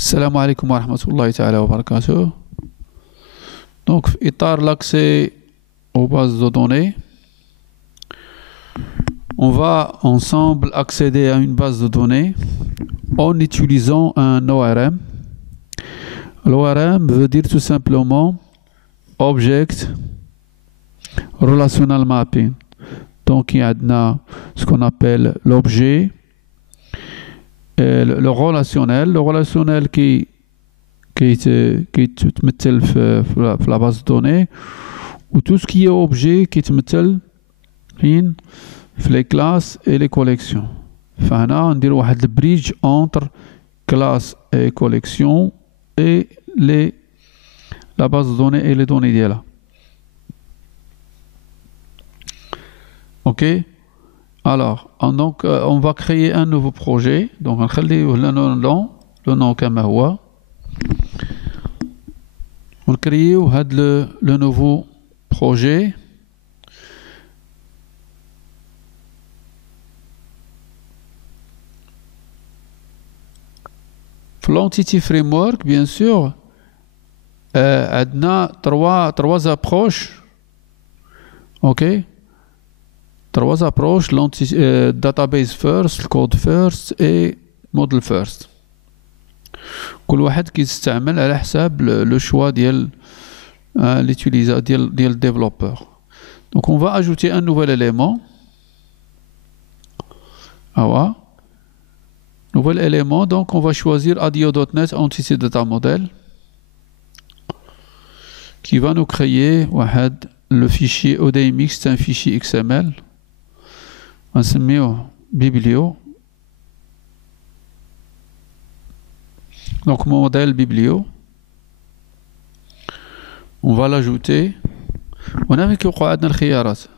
Salam alaikum wa rahmatullahi ta'ala wa barakatuh. Donc, étant l'accès aux bases de données, on va ensemble accéder à une base de données en utilisant un ORM. L'ORM veut dire tout simplement Object Relational Mapping. Donc, il y a ce qu'on appelle l'objet, le relationnel qui تمثل في la base de données, ou tout ce qui est objet qui تمثل فين في les classes et les collections. فهنا ندير واحد البريدج entre classe et collection et la base de données et les données ديالها. Ok. Alors, donc, on va créer un nouveau projet. Donc, on va créer le nom كما هو. On crée le nouveau projet. L'Entity Framework, bien sûr, a trois approches. Ok. Trois approches, database first, code first et model first. كل واحد كيستعمل على حساب le choix ديال l'utilisateur ديال le développeur. Donc on va ajouter un nouvel élément. Nouvel élément, donc on va choisir ADIO.NET Entity Data Model qui va nous créer le fichier ODMX, c'est un fichier XML. On se met au biblio. Donc modèle biblio. On va l'ajouter. On a vu qu'il y a des خيارات.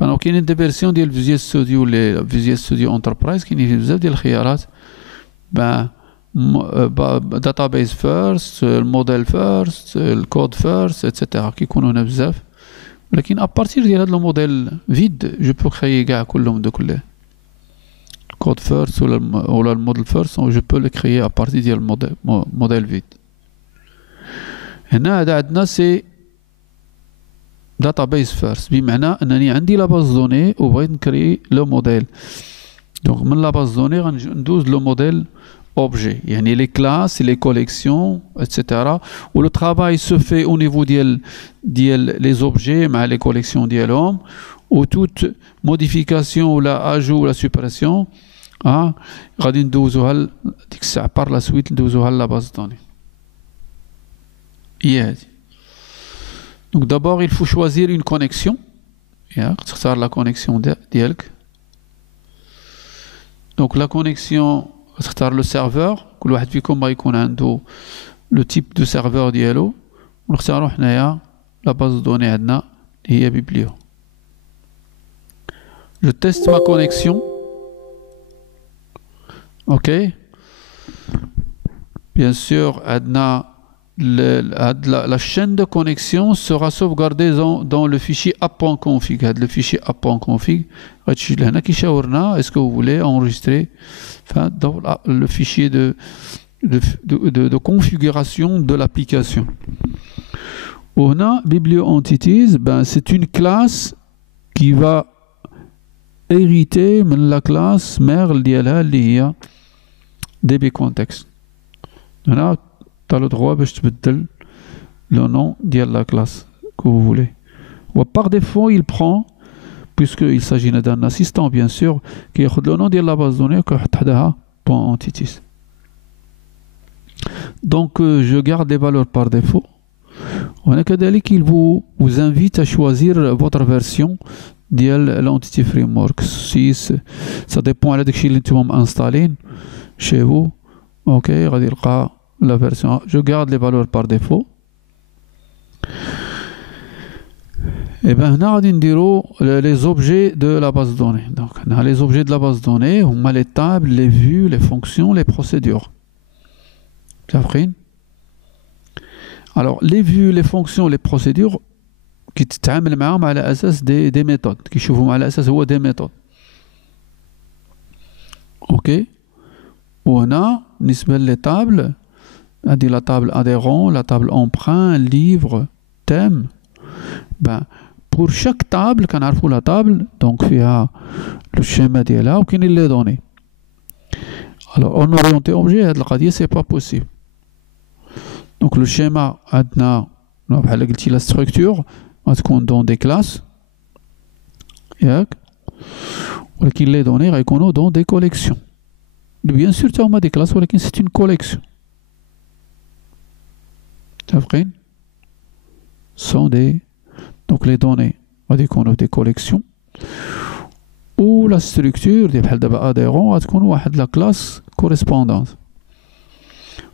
Donc il y a des versions de Visual Studio, les Visual Studio Enterprise qui ont بزاف ديال الخيارات. Database first, model first, code first, etc. qui كيكونوا هنا بزاف. لكن à partir de هذا الموديل vide, je peux créer كاع كلهم كله. Code first ou le model first, je peux le créer à partir du modèle vide. Et là, c'est database first. بمعنى أنني عندي la base de données وبغيت نكري le modèle. Donc, من la base de données, غندوز le modèle objet. يعني les classes, les collections, etc. Où le travail se fait au niveau les objets, mais les collections ديالهم. Ou toute modification ou la ajout ou la suppression غادي ندوزوها ديك الساعه par la suite ندوزوها la base de données. Donc d'abord il faut choisir une connexion. تختار la connexion ديالك. Donc la connexion تختار le serveur. كل واحد فيكم غيكون عنده le type de serveur ديالو. ونختاروا حنايا la base de données عندنا هي biblio. Je teste ma connexion. Ok. Bien sûr, la chaîne de connexion sera sauvegardée dans le fichier app.config. Le fichier app.config, est-ce que vous voulez enregistrer dans le fichier de configuration de l'application. On a BiblioEntities, c'est une classe qui va hériter de la classe mère ديالها اللي هي dbcontext. هنا tu as le droit باش تبدل le nom de la classe que vous voulez. Ou par défaut il prend, puisqu'il s'agit d'un assistant bien sûr, qui ياخذ le nom de la base de données وكيحط حداها .entities. Donc je garde les valeurs par défaut. وكذلك il vous invite à choisir votre version ديال l'entity framework. Si ça dépend على داكشي اللي نتوما مانستالين chez vous. Ok, غادي يلقى la version. Je garde les valeurs par défaut. Et ben هنا غادي نديرو les objets de la base de données. Donc هنا les objets de la base de données هما les tables, les vues, les fonctions, les procédures. فاهمين؟ Alors les vues, les fonctions, les procédures كيتعامل معاهم على اساس دي ميثود كيشوفهم على اساس هو دي ميثود. اوكي وهنا بالنسبة لي تابل هادي لا تابل adhérent, la table emprunt, livre, thème. Ben, pour chaque table كنعرفو لا table donc فيها لو schéma ديالها وكاينين لي دوني. Alors en orienté objet هاد القضية سي با بوسيبل. Donc le schéma عندنا بحال قلتي لا structure غتكون دون دي كلاس ياك، ولكن لي دوني غيكونوا دون دي كوليكسيون. بيان سور تا هما دي كلاس ولكن سي اون كوليكسيون. متفقين؟ سون دي دونك لي دوني غادي يكونوا دي كوليكسيون و لا ستركتور ديال بحال دابا اديرون غتكون واحد لا كلاس كوريسبوندونس.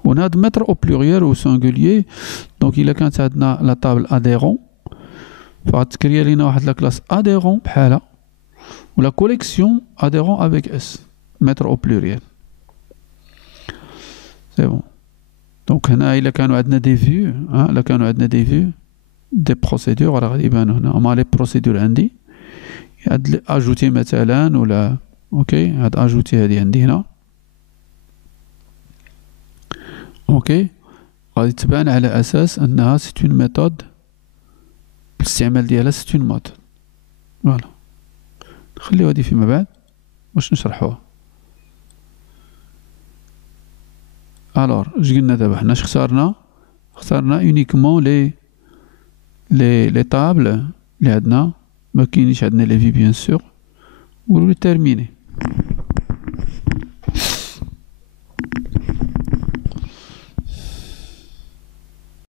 ونهاد متر او بلوريال و سونغوليي دونك الا كانت عندنا لا طابل اديرون فغتكريا لينا واحد لا كلاس اديرون بحالها و لا كوليكسيون اديرون افيك اس متر او بلوريال. سي بون. دونك هنا الا كانوا عندنا دي فيو الا كانوا عندنا دي فيو دي بروسيدور راه غادي يبانو هنا. هما لي بروسيدور عندي هاد اجوتي مثلا ولا اوكي هاد اجوتي هادي عندي هنا اوكي غادي تبان على اساس انها سي اون ميثود الاستعمال ديالها سي اون مود. فوالا نخليو هادي فيما بعد واش نشرحوها. الوغ اش قلنا دابا حنا اش اختارنا اونيكمون لي طابل اللي عندنا ما كاينينش عندنا لي في بيان سور و لو تيرميني.